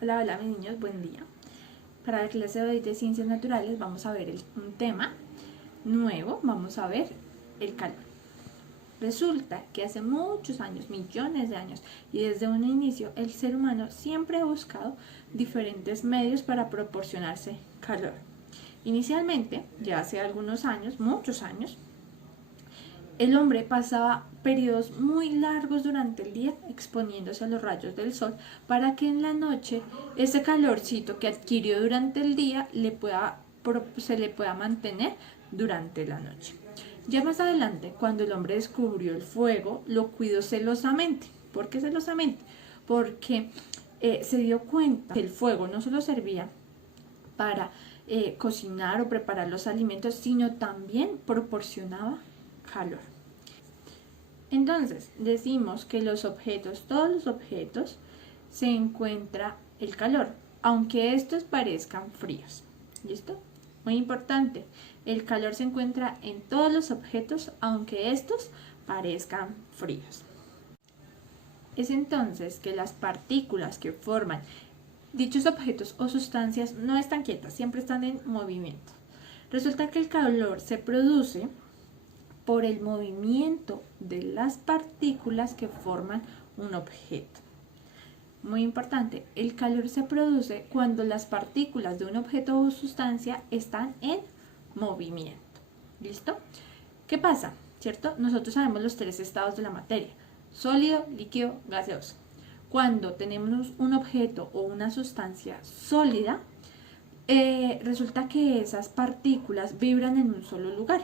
Hola, hola mis niños, buen día. Para la clase de hoy de Ciencias Naturales vamos a ver un tema nuevo, vamos a ver el calor. Resulta que hace muchos años, millones de años, y desde un inicio, el ser humano siempre ha buscado diferentes medios para proporcionarse calor. Inicialmente, ya hace algunos años, muchos años, el hombre pasaba periodos muy largos durante el día exponiéndose a los rayos del sol para que en la noche ese calorcito que adquirió durante el día se le pueda mantener durante la noche. Ya más adelante, cuando el hombre descubrió el fuego, lo cuidó celosamente. ¿Por qué celosamente? Porque se dio cuenta que el fuego no solo servía para cocinar o preparar los alimentos, sino también proporcionaba calor. Entonces, decimos que todos los objetos, se encuentra el calor, aunque estos parezcan fríos. ¿Listo? Muy importante, el calor se encuentra en todos los objetos, aunque estos parezcan fríos. Es entonces que las partículas que forman dichos objetos o sustancias no están quietas, siempre están en movimiento. Resulta que el calor se produce por el movimiento de las partículas que forman un objeto. Muy importante, el calor se produce cuando las partículas de un objeto o sustancia están en movimiento. ¿Listo? ¿Qué pasa? ¿Cierto? Nosotros sabemos los tres estados de la materia: sólido, líquido, gaseoso. Cuando tenemos un objeto o una sustancia sólida, resulta que esas partículas vibran en un solo lugar,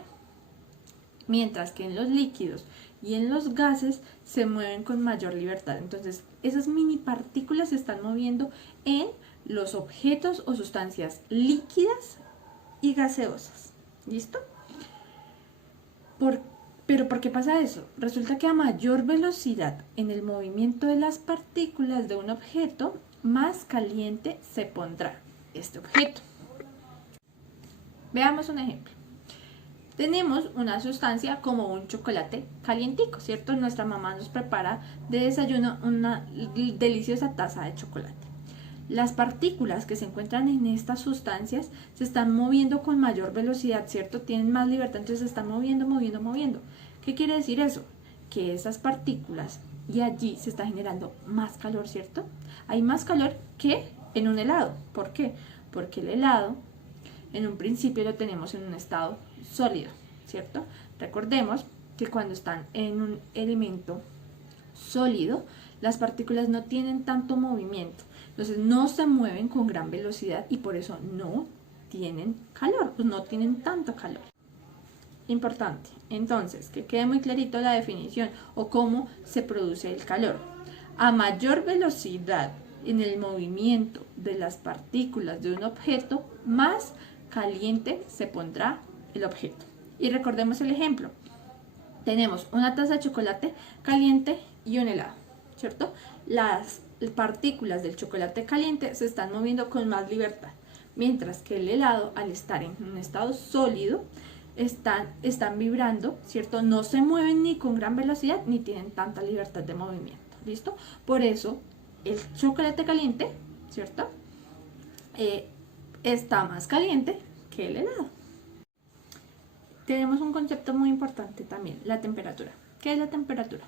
mientras que en los líquidos y en los gases se mueven con mayor libertad. Entonces, esas mini partículas se están moviendo en los objetos o sustancias líquidas y gaseosas. ¿Listo? Pero ¿por qué pasa eso? Resulta que a mayor velocidad en el movimiento de las partículas de un objeto, más caliente se pondrá este objeto. Veamos un ejemplo. Tenemos una sustancia como un chocolate calientico, ¿cierto? Nuestra mamá nos prepara de desayuno una deliciosa taza de chocolate. Las partículas que se encuentran en estas sustancias se están moviendo con mayor velocidad, ¿cierto? Tienen más libertad, entonces se están moviendo. ¿Qué quiere decir eso? Que esas partículas y allí se está generando más calor, ¿cierto? Hay más calor que en un helado. ¿Por qué? Porque el helado en un principio lo tenemos en un estado sólido, ¿cierto? Recordemos que cuando están en un elemento sólido, las partículas no tienen tanto movimiento, entonces no se mueven con gran velocidad y por eso no tienen calor, pues no tienen tanto calor. Importante, entonces, que quede muy clarito la definición o cómo se produce el calor. A mayor velocidad en el movimiento de las partículas de un objeto, más caliente se pondrá el objeto. Y recordemos el ejemplo. Tenemos una taza de chocolate caliente y un helado, ¿cierto? Las partículas del chocolate caliente se están moviendo con más libertad, mientras que el helado, al estar en un estado sólido, están vibrando, ¿cierto? No se mueven ni con gran velocidad ni tienen tanta libertad de movimiento, ¿listo? Por eso el chocolate caliente, ¿cierto? Está más caliente que el helado. Tenemos un concepto muy importante también, la temperatura. ¿Qué es la temperatura?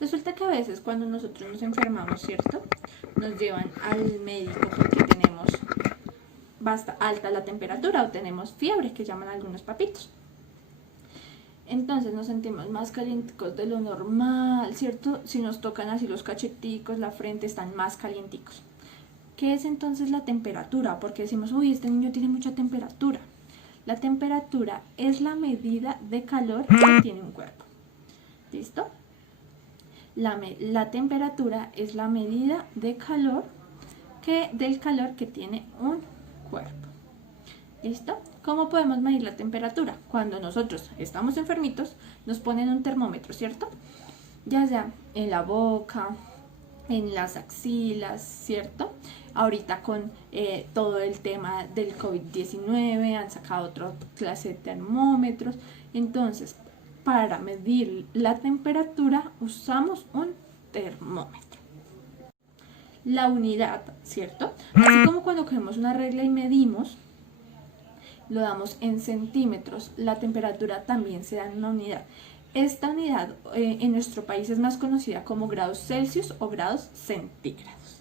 Resulta que a veces cuando nosotros nos enfermamos, ¿cierto? Nos llevan al médico porque tenemos alta la temperatura o tenemos fiebre, que llaman algunos papitos. Entonces nos sentimos más calienticos de lo normal, ¿cierto? Si nos tocan así los cacheticos, la frente, están más calienticos. ¿Qué es entonces la temperatura? Porque decimos, uy, este niño tiene mucha temperatura. La temperatura es la medida de calor que tiene un cuerpo. ¿Listo? La temperatura es la medida de calor del calor que tiene un cuerpo. ¿Listo? ¿Cómo podemos medir la temperatura? Cuando nosotros estamos enfermitos, nos ponen un termómetro, ¿cierto? Ya sea en la boca, en las axilas, ¿cierto? Ahorita con todo el tema del COVID-19 han sacado otra clase de termómetros. Entonces, para medir la temperatura usamos un termómetro. la unidad, ¿cierto? Así como cuando cogemos una regla y medimos, lo damos en centímetros, la temperatura también se da en una unidad. Esta unidad en nuestro país es más conocida como grados Celsius o grados centígrados.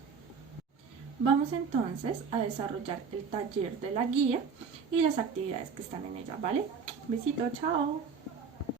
Vamos entonces a desarrollar el taller de la guía y las actividades que están en ella, ¿vale? Besito, chao.